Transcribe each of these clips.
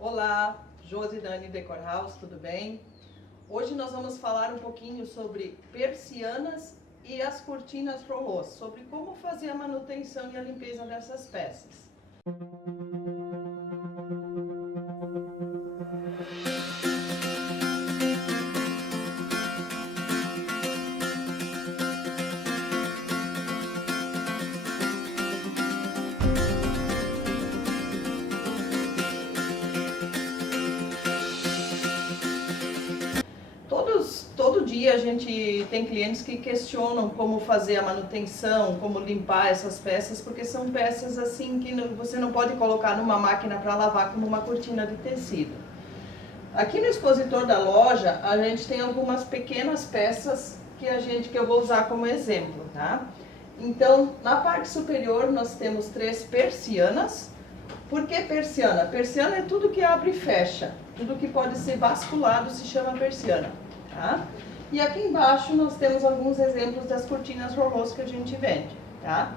Olá, Josi Dani Decor House, tudo bem? Hoje nós vamos falar um pouquinho sobre persianas e as cortinas rolôs, sobre como fazer a manutenção e a limpeza dessas peças. Todo dia a gente tem clientes que questionam como fazer a manutenção, como limpar essas peças, porque são peças assim que você não pode colocar numa máquina para lavar como uma cortina de tecido. Aqui no expositor da loja a gente tem algumas pequenas peças que eu vou usar como exemplo, tá? Então, na parte superior nós temos 3 persianas. Por que persiana? Persiana é tudo que abre e fecha, tudo que pode ser basculado se chama persiana. Tá? E aqui embaixo nós temos alguns exemplos das cortinas rolôs que a gente vende, tá?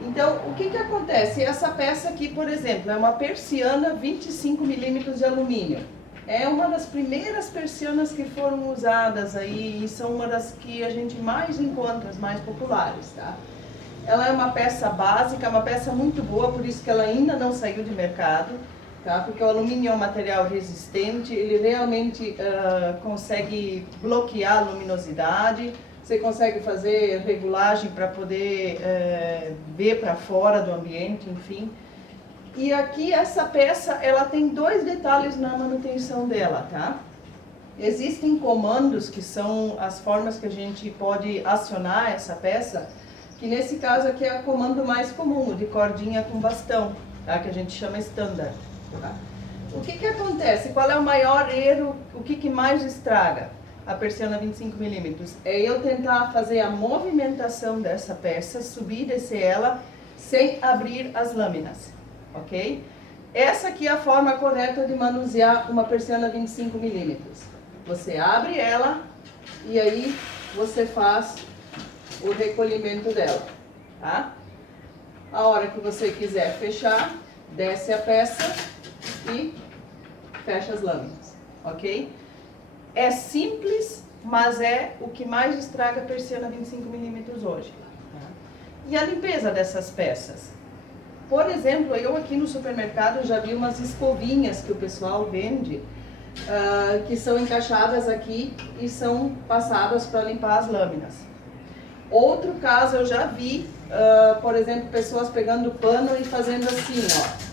Então, o que acontece? Essa peça aqui, por exemplo, é uma persiana 25 milímetros de alumínio. É uma das primeiras persianas que foram usadas aí e são uma das que a gente mais encontra, as mais populares, tá? Ela é uma peça básica, uma peça muito boa, por isso que ela ainda não saiu de mercado. Tá? Porque o alumínio é um material resistente, ele realmente consegue bloquear a luminosidade, você consegue fazer regulagem para poder ver para fora do ambiente, enfim. E aqui essa peça, ela tem 2 detalhes na manutenção dela, tá? Existem comandos que são as formas que a gente pode acionar essa peça, que nesse caso aqui é o comando mais comum, o de cordinha com bastão, tá? Que a gente chama standard. O que acontece? Qual é o maior erro? O que mais estraga a persiana 25 milímetros? É eu tentar fazer a movimentação dessa peça, subir e descer ela, sem abrir as lâminas, ok? Essa aqui é a forma correta de manusear uma persiana 25 milímetros. Você abre ela e aí você faz o recolhimento dela, tá? A hora que você quiser fechar, desce a peça e fecha as lâminas, ok? É simples, mas é o que mais estraga a persiana 25 milímetros hoje. Tá? E a limpeza dessas peças? Por exemplo, eu aqui no supermercado já vi umas escovinhas que o pessoal vende, que são encaixadas aqui e são passadas para limpar as lâminas. Outro caso eu já vi, por exemplo, pessoas pegando pano e fazendo assim, ó.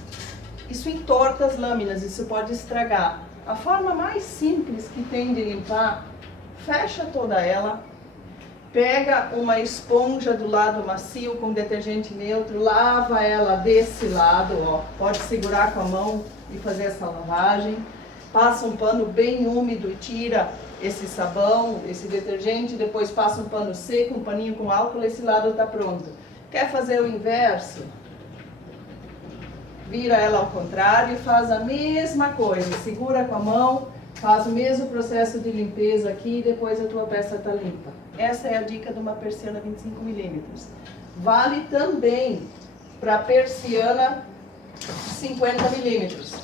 Isso entorta as lâminas, isso pode estragar. A forma mais simples que tem de limpar, fecha toda ela, pega uma esponja do lado macio com detergente neutro, lava ela desse lado, ó, pode segurar com a mão e fazer essa lavagem. Passa um pano bem úmido e tira esse sabão, esse detergente, depois passa um pano seco, um paninho com álcool, esse lado está pronto. Quer fazer o inverso? Vira ela ao contrário e faz a mesma coisa, segura com a mão, faz o mesmo processo de limpeza aqui e depois a tua peça está limpa. Essa é a dica de uma persiana 25 milímetros. Vale também para persiana 50 milímetros.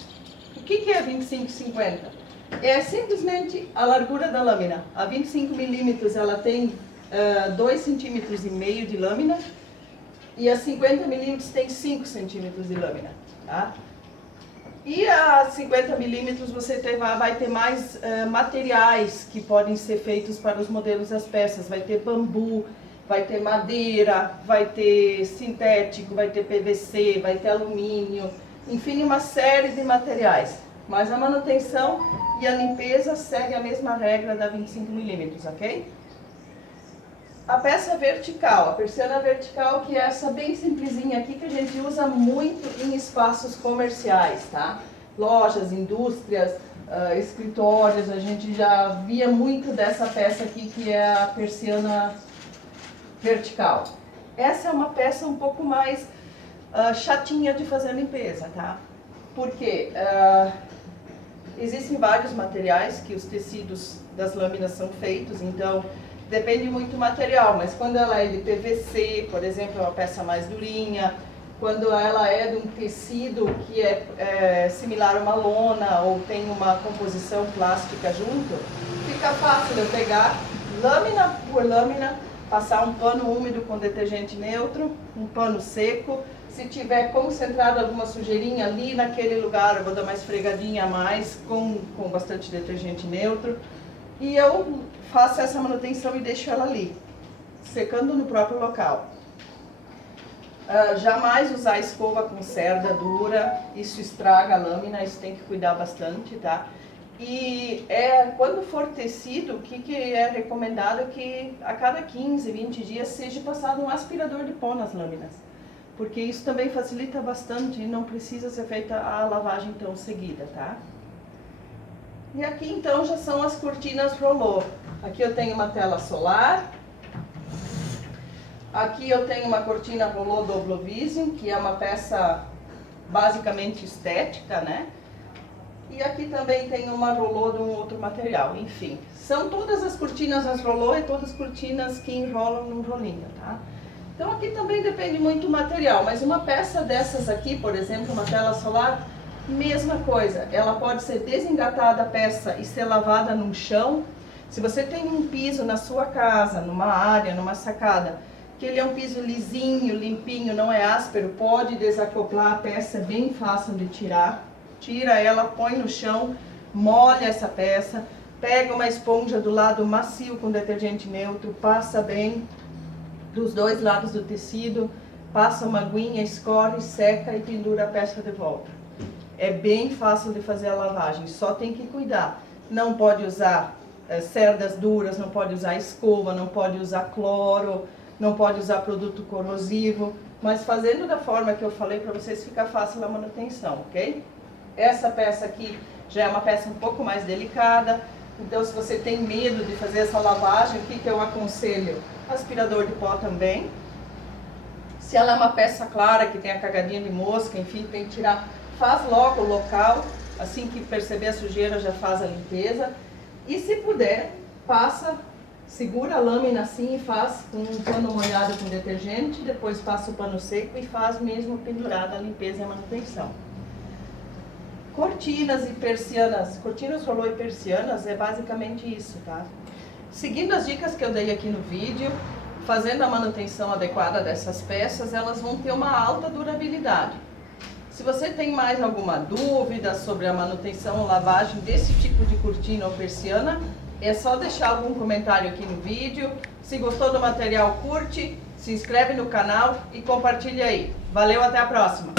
O que é 25 e 50? É simplesmente a largura da lâmina. A 25 milímetros ela tem 2,5 centímetros de lâmina e a 50 milímetros tem 5 centímetros de lâmina. Tá? E a 50 milímetros você vai ter mais materiais que podem ser feitos para os modelos das peças. Vai ter bambu, vai ter madeira, vai ter sintético, vai ter PVC, vai ter alumínio, enfim, uma série de materiais. Mas a manutenção e a limpeza segue a mesma regra da 25 milímetros, ok? A peça vertical, a persiana vertical, que é essa bem simplesinha aqui, que a gente usa muito em espaços comerciais, tá? Lojas, indústrias, escritórios, a gente já via muito dessa peça aqui, que é a persiana vertical. Essa é uma peça um pouco mais chatinha de fazer a limpeza, tá? Porque existem vários materiais que os tecidos das lâminas são feitos, então depende muito do material, mas quando ela é de PVC, por exemplo, é uma peça mais durinha, quando ela é de um tecido que é similar a uma lona ou tem uma composição plástica junto, fica fácil eu pegar lâmina por lâmina, passar um pano úmido com detergente neutro, um pano seco. Se tiver concentrado alguma sujeirinha ali naquele lugar, eu vou dar uma esfregadinha a mais com bastante detergente neutro. E eu faço essa manutenção e deixo ela ali, secando no próprio local. Jamais usar escova com cerda dura, isso estraga a lâmina, isso tem que cuidar bastante, tá? E quando for tecido, o que é recomendado é que a cada 15, 20 dias seja passado um aspirador de pó nas lâminas. Porque isso também facilita bastante e não precisa ser feita a lavagem tão seguida, tá? E aqui então já são as cortinas rolô. Aqui eu tenho uma tela solar. Aqui eu tenho uma cortina rolô Doblovision, que é uma peça basicamente estética, né? E aqui também tem uma rolô de um outro material, enfim. São todas as cortinas as rolô e todas as cortinas que enrolam num rolinho, tá? Então aqui também depende muito do material, mas uma peça dessas aqui, por exemplo, uma tela solar, mesma coisa. Ela pode ser desengatada a peça e ser lavada no chão. Se você tem um piso na sua casa, numa área, numa sacada, que ele é um piso lisinho, limpinho, não é áspero, pode desacoplar a peça, é bem fácil de tirar. Tira ela, põe no chão, molha essa peça, pega uma esponja do lado macio com detergente neutro, passa bem dos dois lados do tecido, passa uma aguinha, escorre, seca e pendura a peça de volta. É bem fácil de fazer a lavagem, só tem que cuidar. Não pode usar cerdas duras, não pode usar escova, não pode usar cloro, não pode usar produto corrosivo, mas fazendo da forma que eu falei para vocês, fica fácil a manutenção, ok? Essa peça aqui já é uma peça um pouco mais delicada, então se você tem medo de fazer essa lavagem, o que eu aconselho? Aspirador de pó também. Se ela é uma peça clara, que tem a cagadinha de mosca, enfim, tem que tirar, faz logo o local, assim que perceber a sujeira já faz a limpeza. E se puder, segura a lâmina assim e faz com um pano molhado com detergente, depois passa o pano seco e faz mesmo pendurada a limpeza e a manutenção. Cortinas e persianas, cortinas rolô e persianas é basicamente isso, tá? Seguindo as dicas que eu dei aqui no vídeo, fazendo a manutenção adequada dessas peças, elas vão ter uma alta durabilidade. Se você tem mais alguma dúvida sobre a manutenção ou lavagem desse tipo de cortina ou persiana, é só deixar algum comentário aqui no vídeo. Se gostou do material, curte, se inscreve no canal e compartilha aí. Valeu, até a próxima!